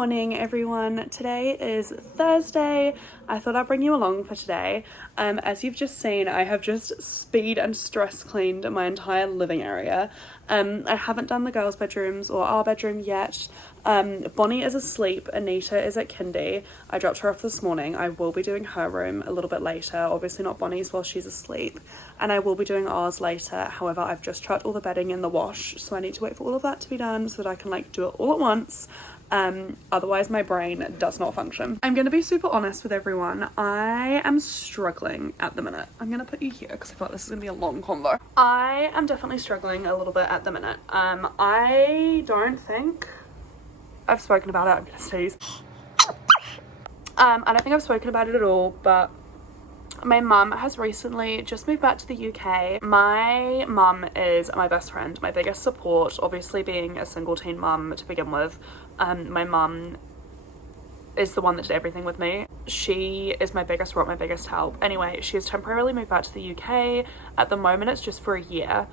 morning everyone. Today is Thursday. I thought I'd bring you along for today. As you've just seen, I have just speed and stress cleaned my entire living area. I haven't done the girls' bedrooms or our bedroom yet. Bonnie is asleep, Anita is at kindy. I dropped her off this morning. I will be doing her room a little bit later, obviously not Bonnie's while she's asleep, and I will be doing ours later. However, I've just chucked all the bedding in the wash, so I need to wait for all of that to be done so that I can do it all at once. Otherwise my brain does not function. I'm gonna be super honest with everyone. I am struggling at the minute. I'm gonna put you here because I feel like this is gonna be a long convo. I am definitely struggling a little bit at the minute. I don't think I've spoken about it. I'm gonna sneeze. I don't think I've spoken about it at all, but my mum has recently just moved back to the UK. My mum is my best friend, my biggest support, obviously being a single teen mum to begin with. My mum is the one that did everything with me. She is my biggest rock, my biggest help. Anyway, she has temporarily moved back to the UK. At the moment, it's just for a year.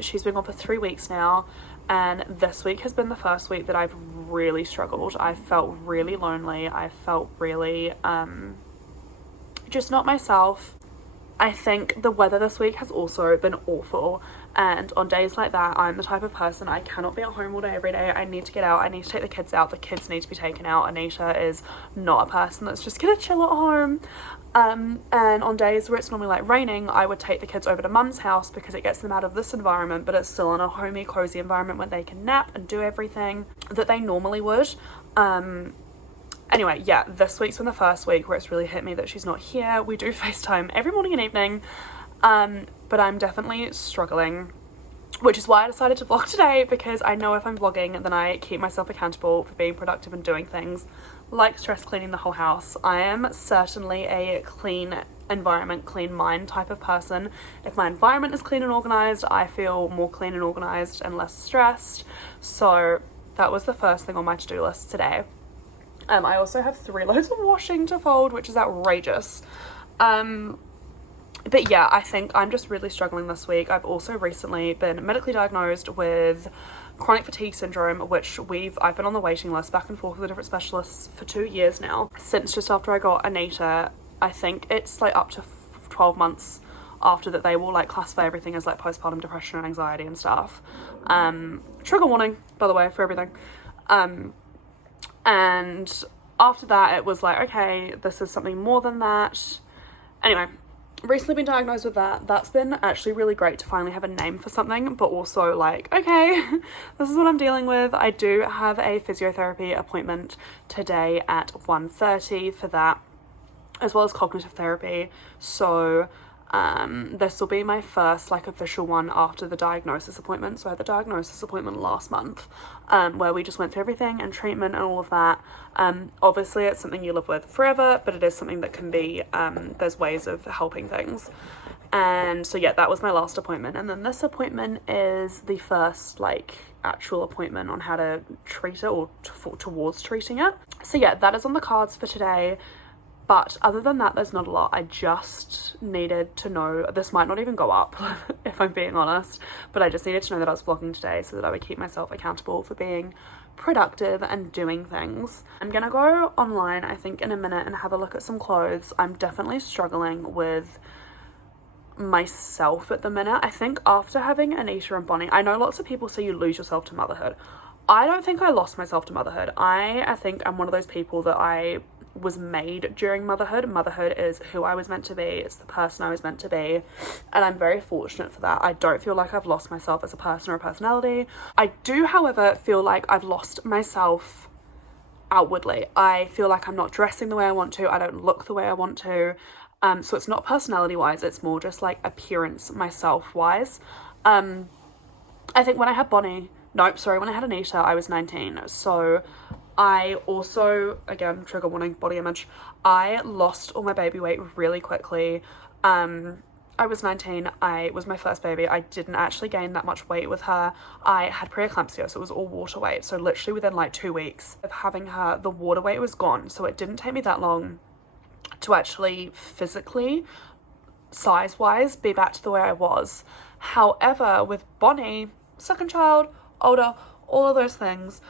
She's been gone for 3 weeks now, and this week has been the first week that I've really struggled. I felt really lonely. I felt really, just not myself. I think the weather this week has also been awful, and on days like that, I'm the type of person, I cannot be at home all day every day. I need to get out. I need to take the kids out. The kids need to be taken out. Anita is not a person that's just gonna chill at home. And on days where it's normally raining, I would take the kids over to mum's house because it gets them out of this environment, but it's still in a homey, cozy environment where they can nap and do everything that they normally would. Anyway, yeah, this week's been the first week where it's really hit me that she's not here. We do FaceTime every morning and evening, but I'm definitely struggling, which is why I decided to vlog today, because I know if I'm vlogging, then I keep myself accountable for being productive and doing things like stress cleaning the whole house. I am certainly a clean environment, clean mind type of person. If my environment is clean and organized, I feel more clean and organized and less stressed. So that was the first thing on my to-do list today. I also have 3 loads of washing to fold, which is outrageous. But yeah, I think I'm just really struggling this week. I've also recently been medically diagnosed with chronic fatigue syndrome, which I've been on the waiting list back and forth with the different specialists for 2 years now, since just after I got Anita. I think it's up to 12 months after that they will classify everything as postpartum depression and anxiety and stuff. Trigger warning, by the way, for everything. And after that it was okay, this is something more than that. Anyway, recently been diagnosed with that. That's been actually really great to finally have a name for something, but also okay, this is what I'm dealing with. I do have a physiotherapy appointment today at 1:30 for that, as well as cognitive therapy. So this will be my first official one after the diagnosis appointment. So I had the diagnosis appointment last month, where we just went through everything and treatment and all of that. Obviously it's something you live with forever, but it is something that can be, there's ways of helping things. And so yeah, that was my last appointment, and then this appointment is the first actual appointment on how to treat it, or towards treating it. So yeah, that is on the cards for today. But other than that, there's not a lot. I just needed to know, this might not even go up if I'm being honest, but I just needed to know that I was vlogging today so that I would keep myself accountable for being productive and doing things. I'm gonna go online, I think, in a minute and have a look at some clothes. I'm definitely struggling with myself at the minute. I think after having Anita and Bonnie, I know lots of people say you lose yourself to motherhood. I don't think I lost myself to motherhood. I think I'm one of those people that I was made during motherhood. Motherhood is who I was meant to be. It's the person I was meant to be, and I'm very fortunate for that. I don't feel like I've lost myself as a person or a personality. I do, however, feel like I've lost myself outwardly. I feel like I'm not dressing the way I want to. I don't look the way I want to. So it's not personality wise, it's more just appearance myself wise. I think when I had when I had Anita, I was 19. So I also, again, trigger warning, body image, I lost all my baby weight really quickly. I was 19, I was my first baby. I didn't actually gain that much weight with her. I had preeclampsia, so it was all water weight. So literally within 2 weeks of having her, the water weight was gone. So it didn't take me that long to actually physically, size-wise, be back to the way I was. However, with Bonnie, second child, older, all of those things,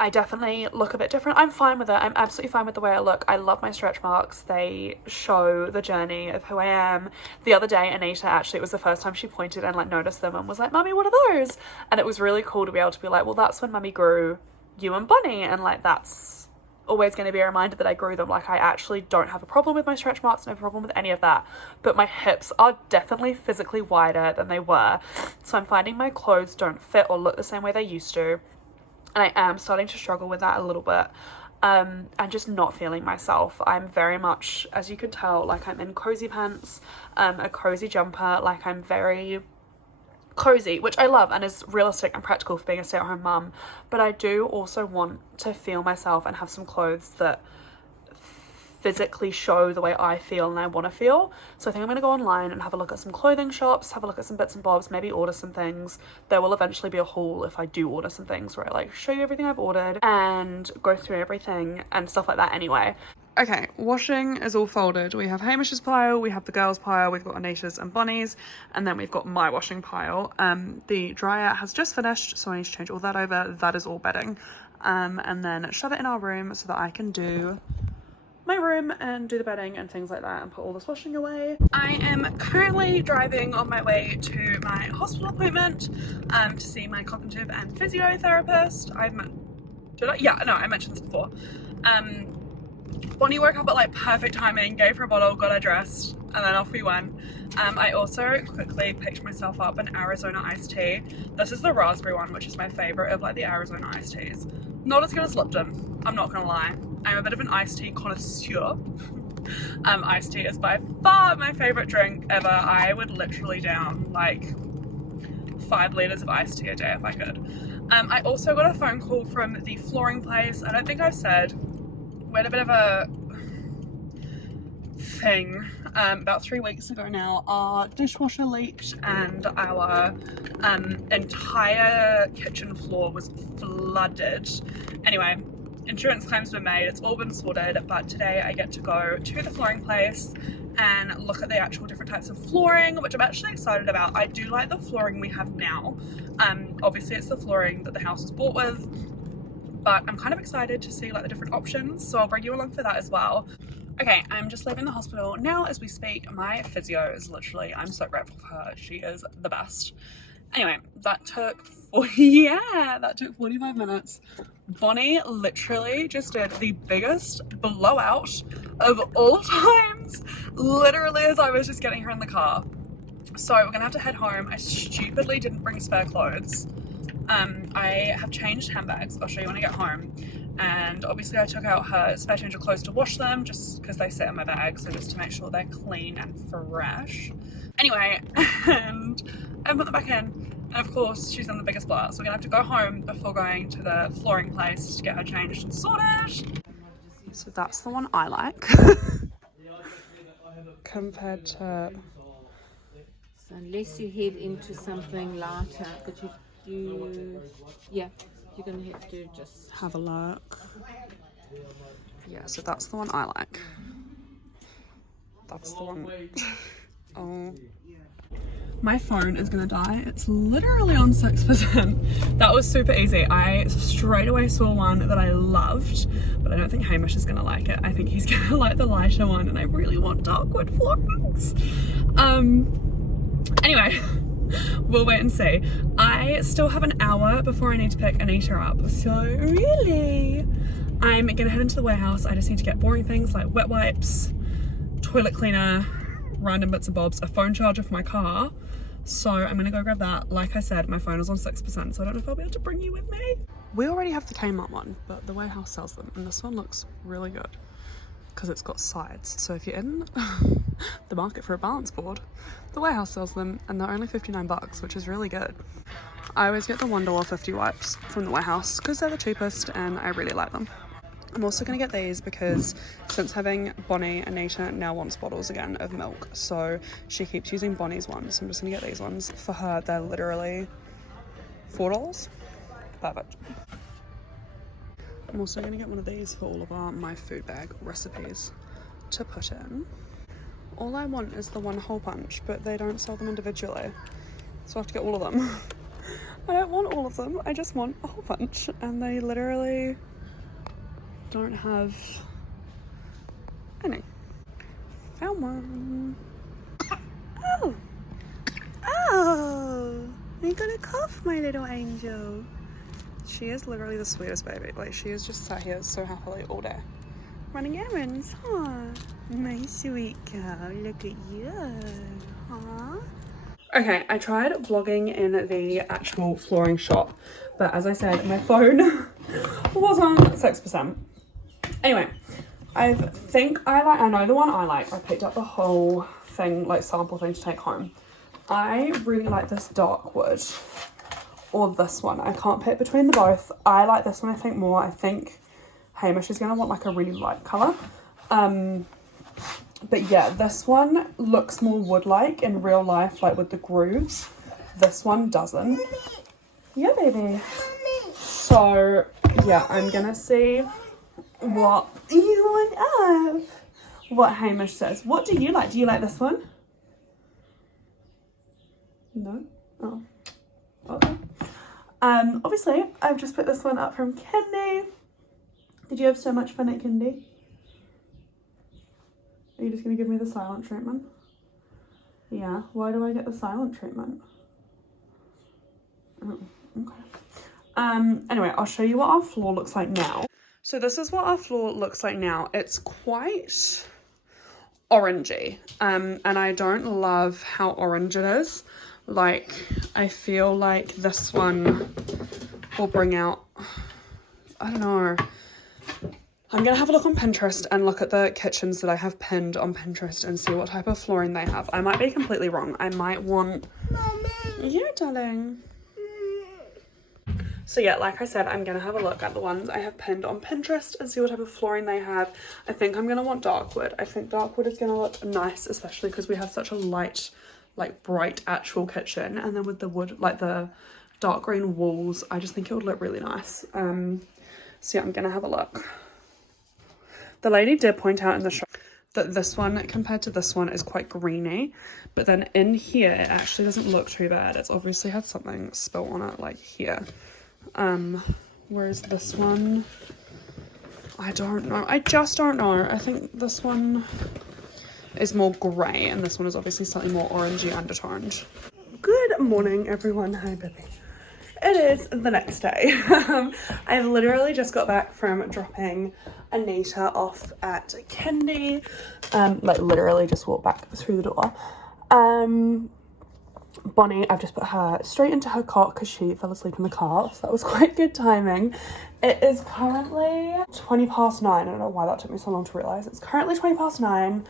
I definitely look a bit different. I'm fine with it. I'm absolutely fine with the way I look. I love my stretch marks. They show the journey of who I am. The other day, Anita, actually, it was the first time she pointed and like noticed them and was like, Mummy, what are those? And it was really cool to be able to be like, well, that's when Mummy grew you and Bonnie. And like, that's always going to be a reminder that I grew them. Like, I actually don't have a problem with my stretch marks, no problem with any of that. But my hips are definitely physically wider than they were. So I'm finding my clothes don't fit or look the same way they used to. And I am starting to struggle with that a little bit, and just not feeling myself. I'm very much, as you can tell, like I'm in cozy pants, a cozy jumper, like I'm very cozy, which I love and is realistic and practical for being a stay-at-home mum. But I do also want to feel myself and have some clothes that physically show the way I feel and I want to feel. So I think I'm going to go online and have a look at some clothing shops, have a look at some bits and bobs, maybe order some things. There will eventually be a haul if I do order some things where I like show you everything I've ordered and go through everything and stuff like that anyway. Okay, washing is all folded. We have Hamish's pile, we have the girls' pile, we've got Anita's and Bonnie's, and then we've got my washing pile. The dryer has just finished, so I need to change all that over. That is all bedding. And then shove it in our room so that I can do my room and do the bedding and things like that and put all this washing away. I am currently driving on my way to my hospital appointment to see my cognitive and physiotherapist. I mentioned this before. Bonnie woke up at like perfect timing, gave her a bottle, got her dressed, and then off we went. I also quickly picked myself up an Arizona iced tea. This is the raspberry one, which is my favorite of like the Arizona iced teas. Not as good as Lipton, I'm not gonna lie. I'm a bit of an iced tea connoisseur. Iced tea is by far my favorite drink ever. I would literally down like 5 liters of iced tea a day if I could. I also got a phone call from the flooring place. I don't think I've said, we had a bit of a thing about 3 weeks ago now. Our dishwasher leaked and our entire kitchen floor was flooded. Anyway, insurance claims were made, it's all been sorted, but today I get to go to the flooring place and look at the actual different types of flooring, which I'm actually excited about. I do like the flooring we have now. Obviously it's the flooring that the house was bought with, but I'm kind of excited to see like the different options, so I'll bring you along for that as well. Okay, I'm just leaving the hospital now as we speak. My physio is literally, I'm so grateful for her, she is the best. Anyway, that took 45 minutes. Bonnie literally just did the biggest blowout of all times, literally as I was just getting her in the car. So we're gonna have to head home. I stupidly didn't bring spare clothes. I have changed handbags, I'll show you when I get home. And obviously I took out her spare change of clothes to wash them just because they sit in my bag, so just to make sure they're clean and fresh. Anyway, and I put them back in. And of course, she's done the biggest blowout, so we're gonna have to go home before going to the flooring place to get her changed and sorted. So that's the one I like. Compared to... So unless you head into something lighter, but you're gonna have to just have a look. Yeah, so that's the one I like. That's the one. Oh. My phone is gonna die. It's literally on 6%. That was super easy. I straight away saw one that I loved, but I don't think Hamish is gonna like it. I think he's gonna like the lighter one, and I really want dark wood floorings. Anyway, we'll wait and see. I still have an hour before I need to pick Anita up, so really, I'm gonna head into the warehouse. I just need to get boring things like wet wipes, toilet cleaner, random bits and bobs, a phone charger for my car. So I'm gonna go grab that. Like I said, my phone is on 6%, so I don't know if I'll be able to bring you with me. We already have the Kmart one, but the warehouse sells them, and this one looks really good because it's got sides. So if you're in the market for a balance board, the warehouse sells them, and they're only 59 bucks, which is really good. I always get the $1.50 wipes from the warehouse because they're the cheapest and I really like them. I'm also going to get these because since having Bonnie, Anita now wants bottles again of milk, so she keeps using Bonnie's ones, so I'm just going to get these ones. For her, they're literally $4. Perfect. I'm also going to get one of these for all of our My Food Bag recipes to put in. All I want is the one hole punch, but they don't sell them individually, so I have to get all of them. I don't want all of them, I just want a whole bunch. And they literally don't have any. Found one. Oh! Oh! You got a cough, my little angel. She is literally the sweetest baby. Like, she is just sat here so happily all day. Running errands, huh? My sweet girl, look at you. Huh? Okay, I tried vlogging in the actual flooring shop, but as I said, my phone was on 6%. Anyway, I know the one I like. I picked up the whole thing, like sample thing to take home. I really like this dark wood, or this one. I can't pick between the both. I like this one, I think, more. I think Hamish is going to want like a really light colour. But yeah, this one looks more wood-like in real life, like with the grooves. This one doesn't. Yeah, baby. So yeah, I'm gonna see what you want up. What Hamish says. What do you like? Do you like this one? No? Oh. Okay. Obviously, I've just put this one up from Kindy. Did you have so much fun at Kindy? Are you just going to give me the silent treatment? Yeah. Why do I get the silent treatment? Oh, okay. Anyway, I'll show you what our floor looks like now. So this is what our floor looks like now. It's quite orangey. And I don't love how orange it is. Like, I feel like this one will bring out, I don't know. I'm going to have a look on Pinterest and look at the kitchens that I have pinned on Pinterest and see what type of flooring they have. I might be completely wrong. I might want... Mommy. Yeah, darling. So yeah, like I said, I'm going to have a look at the ones I have pinned on Pinterest and see what type of flooring they have. I think I'm going to want dark wood. I think dark wood is going to look nice, especially because we have such a light, like bright actual kitchen. And then with the wood, like the dark green walls, I just think it would look really nice. So yeah, I'm going to have a look. The lady did point out in the shop that this one compared to this one is quite greeny, but then in here it actually doesn't look too bad. It's obviously had something spilt on it, like here. Whereas this one, I don't know. I just don't know. I think this one is more grey and this one is obviously slightly more orangey undertoned. Good morning, everyone. Hi, baby. It is the next day. I've literally just got back from dropping Anita off at Kindy. Like literally just walked back through the door. Bonnie, I've just put her straight into her cot because she fell asleep in the car, so that was quite good timing. It is currently 9:20. I don't know why that took me so long to realise. It's currently 9:20.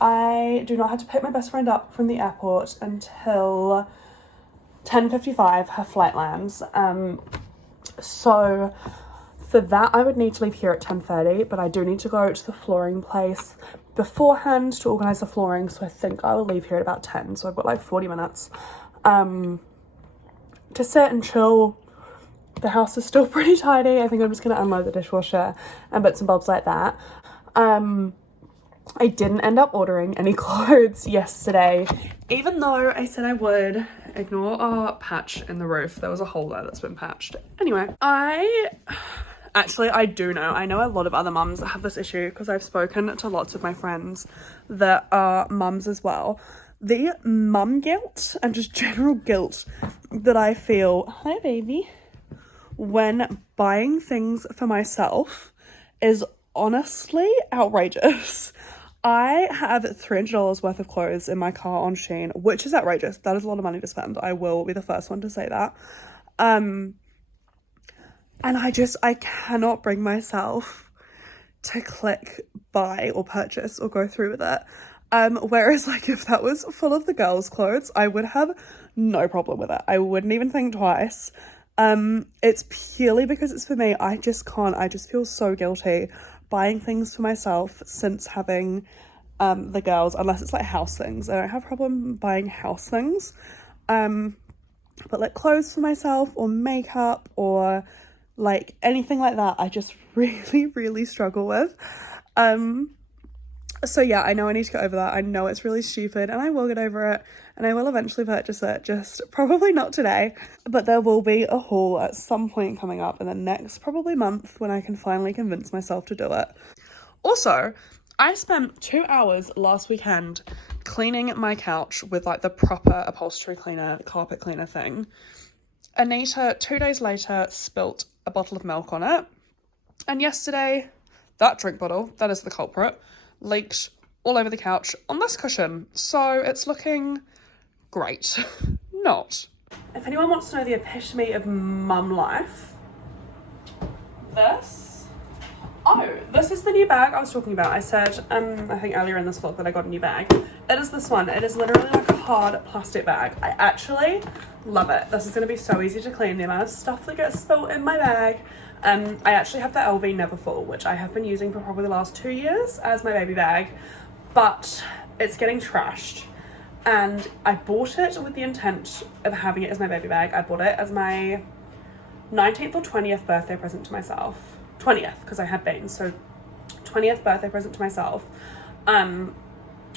I do not have to pick my best friend up from the airport until 10:55. Her flight lands. So for that I would need to leave here at 10:30, but I do need to go to the flooring place beforehand to organise the flooring, so I think I will leave here at about 10, so I've got like 40 minutes to sit and chill. The house is still pretty tidy. I think I'm just going to unload the dishwasher and bits and bobs like that. I didn't end up ordering any clothes yesterday, even though I said I would. Ignore our patch in the roof. There was a hole there that's been patched. Anyway, I do know. I know a lot of other mums that have this issue because I've spoken to lots of my friends that are mums as well. The mum guilt and just general guilt that I feel, hi baby, when buying things for myself is honestly outrageous. I have $300 worth of clothes in my car on Shein, which is outrageous. That is a lot of money to spend. I will be the first one to say that. And I cannot bring myself to click buy or purchase or go through with it. Whereas like if that was full of the girls' clothes, I would have no problem with it. I wouldn't even think twice. It's purely because it's for me. I just can't. I just feel so guilty buying things for myself since having the girls, unless it's like house things. I don't have a problem buying house things. But like clothes for myself or makeup or like anything like that, I just really, really struggle with. So yeah, I know I need to get over that. I know it's really stupid and I will get over it and I will eventually purchase it, just probably not today. But there will be a haul at some point coming up in the next probably month when I can finally convince myself to do it. Also, I spent 2 hours last weekend cleaning my couch with like the proper upholstery cleaner, carpet cleaner thing. Anita, 2 days later, spilt a bottle of milk on it. And yesterday, that drink bottle, that is the culprit, leaked all over the couch on this cushion. So it's looking great. Not. If anyone wants to know the epitome of mum life, this is the new bag I was talking about. I said, I think earlier in this vlog that I got a new bag. It is this one. It is literally like a hard plastic bag. I actually love it. This is going to be so easy to clean. The amount of stuff that gets spilled in my bag. I actually have the LV Neverfull, which I have been using for probably the last 2 years as my baby bag, but it's getting trashed. And I bought it with the intent of having it as my baby bag. I bought it as my 19th or 20th birthday present to myself. 20th, because I had been, so 20th birthday present to myself,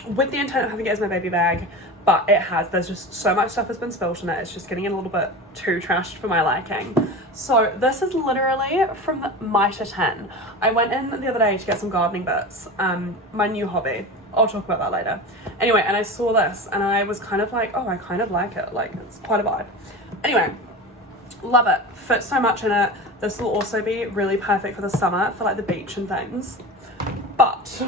with the intent of having it as my baby bag, but there's just so much stuff has been spilled in it, it's just getting a little bit too trashed for my liking. So this is literally from the Mitre 10. I went in the other day to get some gardening bits, my new hobby. I'll talk about that later. Anyway, and I saw this and I was kind of like, oh, I kind of like it, like it's quite a vibe. Anyway, love it, fits so much in it. This will also be really perfect for the summer, for like the beach and things. But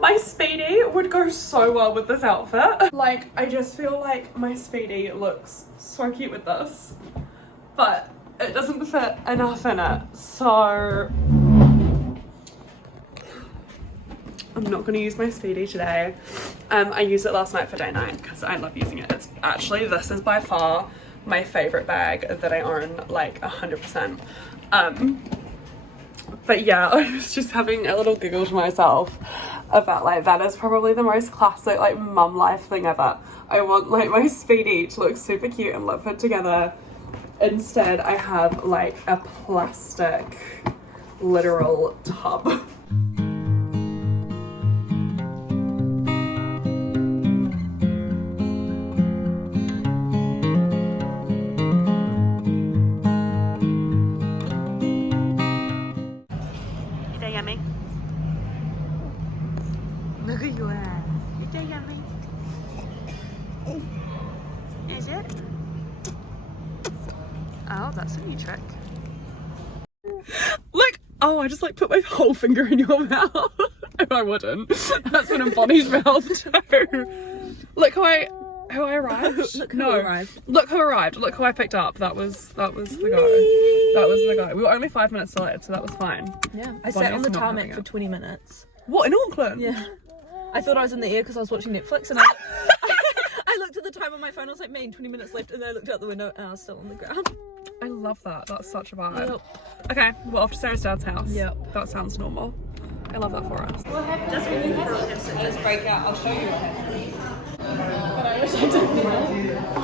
my Speedy would go so well with this outfit. Like, I just feel like my Speedy looks so cute with this, but it doesn't fit enough in it. So I'm not gonna use my Speedy today. I used it last night for day night because I love using it. It's actually, this is by far my favorite bag that I own, like 100%. But yeah, I was just having a little giggle to myself about like, that is probably the most classic like mum life thing ever. I want like my Speedy to look super cute and look put together. Instead, I have like a plastic literal tub. Yummy. Look at you at. Is that yummy? Is it? Oh, that's a new trick. Look! Oh, I just like put my whole finger in your mouth. No, I wouldn't. That's one in Bonnie's mouth too. Look who I arrived. Look who arrived. Look who arrived. Look who I picked up. That was the guy. That was the guy. We were only 5 minutes delayed, so that was fine. Yeah, I sat on the tarmac for 20 minutes. What, in Auckland? Yeah. I thought I was in the air because I was watching Netflix and I looked at the time on my phone, I was like, man, 20 minutes left, and then I looked out the window and I was still on the ground. I love that. That's such a vibe. Yep. Okay, we're off to Sarah's dad's house. Yep. That sounds normal. I love that for us. What happens just when you focus and just break out? I'll show you what happens. But I wish I didn't know.